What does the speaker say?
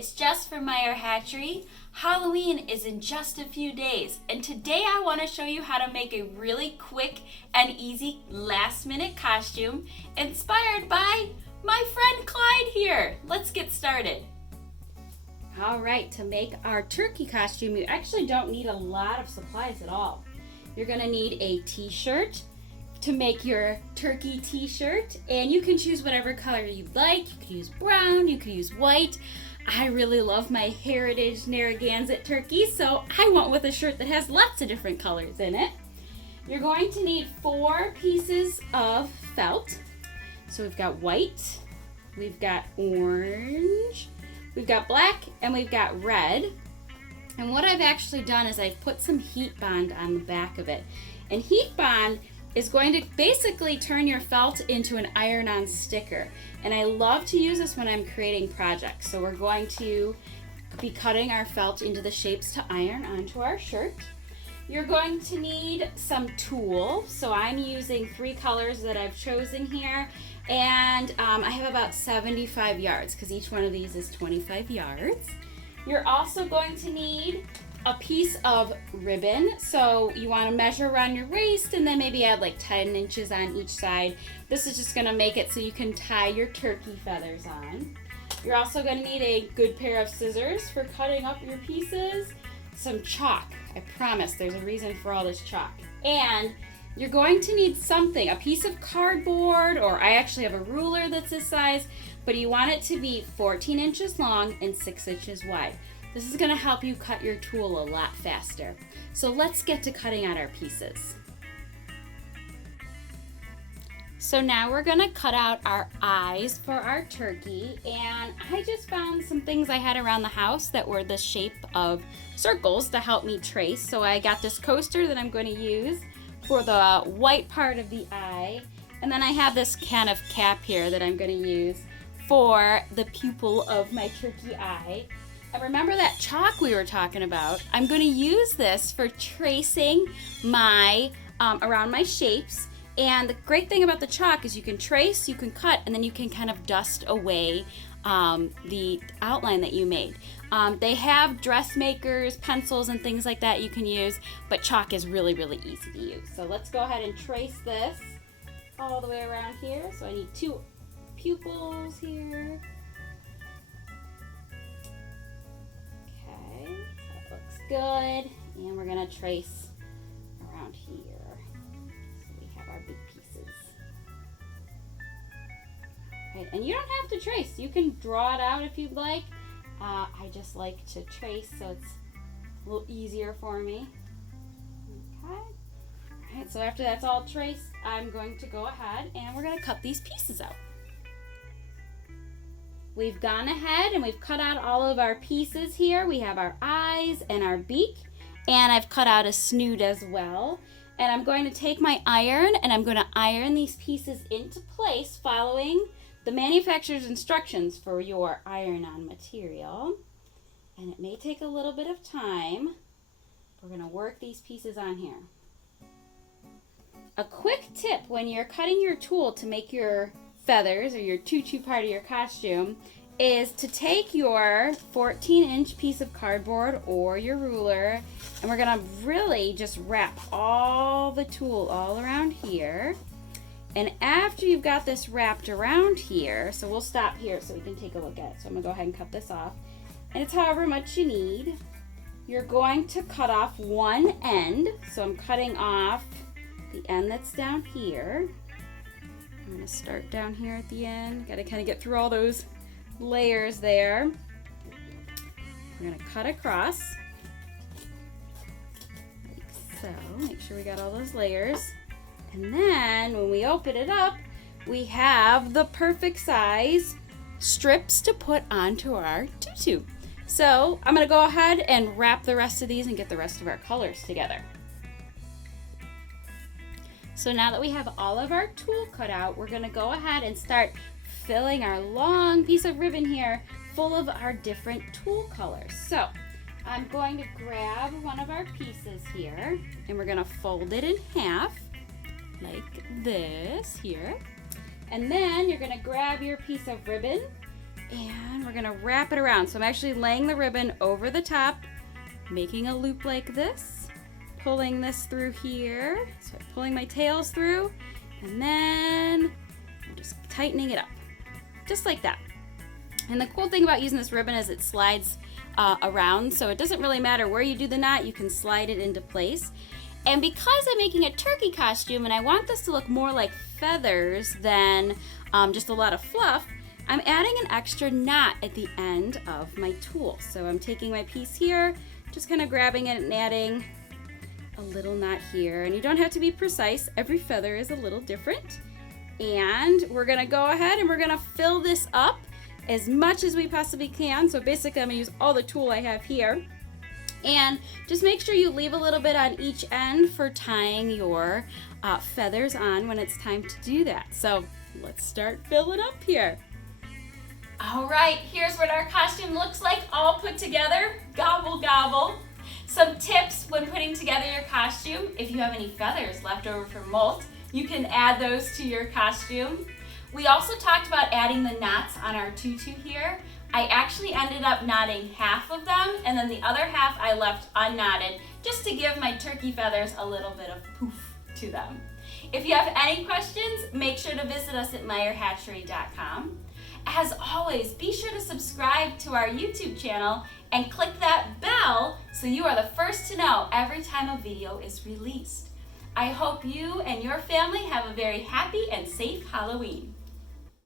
it's Jess from Meyer Hatchery. Halloween is in just a few days, and today I want to show you how to make a really quick and easy last-minute costume inspired by my friend Clyde here. Let's get started. All right, to make our turkey costume, you actually don't need a lot of supplies at all. You're going to need a t-shirt to make your turkey t-shirt, and you can choose whatever color you'd like. You could use brown, you could use white. I really love my heritage Narragansett turkey, so I went with a shirt that has lots of different colors in it. You're going to need 4 pieces of felt. So we've got white, we've got orange, we've got black, and we've got red. And what I've actually done is I've put some heat bond on the back of it. And heat bond is going to basically turn your felt into an iron-on sticker. And I love to use this when I'm creating projects. So we're going to be cutting our felt into the shapes to iron onto our shirt. You're going to need some tulle. So I'm using 3 colors that I've chosen here. And I have about 75 yards because each one of these is 25 yards. You're also going to need a piece of ribbon. So you want to measure around your waist and then maybe add like 10 inches on each side. This is just going to make it so you can tie your turkey feathers on. You're also going to need a good pair of scissors for cutting up your pieces. Some chalk. I promise there's a reason for all this chalk. And you're going to need something, a piece of cardboard, or I actually have a ruler that's this size, but you want it to be 14 inches long and 6 inches wide. This is going to help you cut your tulle a lot faster. So let's get to cutting out our pieces. So now we're going to cut out our eyes for our turkey, and I just found some things I had around the house that were the shape of circles to help me trace. So I got this coaster that I'm going to use for the white part of the eye, and then I have this kind of cap here that I'm going to use for the pupil of my turkey eye. And remember that chalk we were talking about? I'm going to use this for tracing my around my shapes. And the great thing about the chalk is you can trace, you can cut, and then you can kind of dust away the outline that you made. They have dressmakers, pencils, and things like that you can use, but chalk is really, really easy to use. So let's go ahead and trace this all the way around here. So I need 2 pupils here. That looks good, and we're going to trace around here. So we have our big pieces. Right, and you don't have to trace. You can draw it out if you'd like. I just like to trace so it's a little easier for me. Okay. All right, so after that's all traced, I'm going to go ahead and we're going to cut these pieces out. We've gone ahead and we've cut out all of our pieces here. We have our eyes and our beak, and I've cut out a snoot as well. And I'm going to take my iron and I'm going to iron these pieces into place following the manufacturer's instructions for your iron-on material. And it may take a little bit of time. We're going to work these pieces on here. A quick tip when you're cutting your tulle to make your feathers or your tutu part of your costume is to take your 14-inch piece of cardboard or your ruler, and we're going to really just wrap all the tulle all around here. And after you've got this wrapped around here, so we'll stop here so we can take a look at it. So I'm going to go ahead and cut this off. And it's however much you need. You're going to cut off one end. So I'm cutting off the end that's down here. I'm going to start down here at the end. Got to kind of get through all those layers there. We're going to cut across. Like so. Make sure we got all those layers. And then when we open it up, we have the perfect size strips to put onto our tutu. So I'm going to go ahead and wrap the rest of these and get the rest of our colors together. So now that we have all of our tulle cut out, we're going to go ahead and start filling our long piece of ribbon here full of our different tulle colors. So I'm going to grab one of our pieces here and we're going to fold it in half like this here. And then you're going to grab your piece of ribbon And we're gonna wrap it around. So I'm actually laying the ribbon over the top, making a loop like this, pulling this through here. So I'm pulling my tails through, and then I'm just tightening it up, just like that. And the cool thing about using this ribbon is it slides around, so it doesn't really matter where you do the knot, you can slide it into place. And because I'm making a turkey costume and I want this to look more like feathers than just a lot of fluff, I'm adding an extra knot at the end of my tool. So I'm taking my piece here, just kind of grabbing it and adding a little knot here. And you don't have to be precise, every feather is a little different. And we're gonna go ahead and we're gonna fill this up as much as we possibly can. So basically I'm gonna use all the tulle I have here. And just make sure you leave a little bit on each end for tying your feathers on when it's time to do that. So let's start filling up here. All right, here's what our costume looks like all put together. Gobble, gobble. Some tips when putting together your costume. If you have any feathers left over from molt, you can add those to your costume. We also talked about adding the knots on our tutu here. I actually ended up knotting half of them, and then the other half I left unknotted just to give my turkey feathers a little bit of poof to them. If you have any questions, make sure to visit us at meyerhatchery.com. As always, be sure to subscribe to our YouTube channel and click that bell so you are the first to know every time a video is released. I hope you and your family have a very happy and safe Halloween.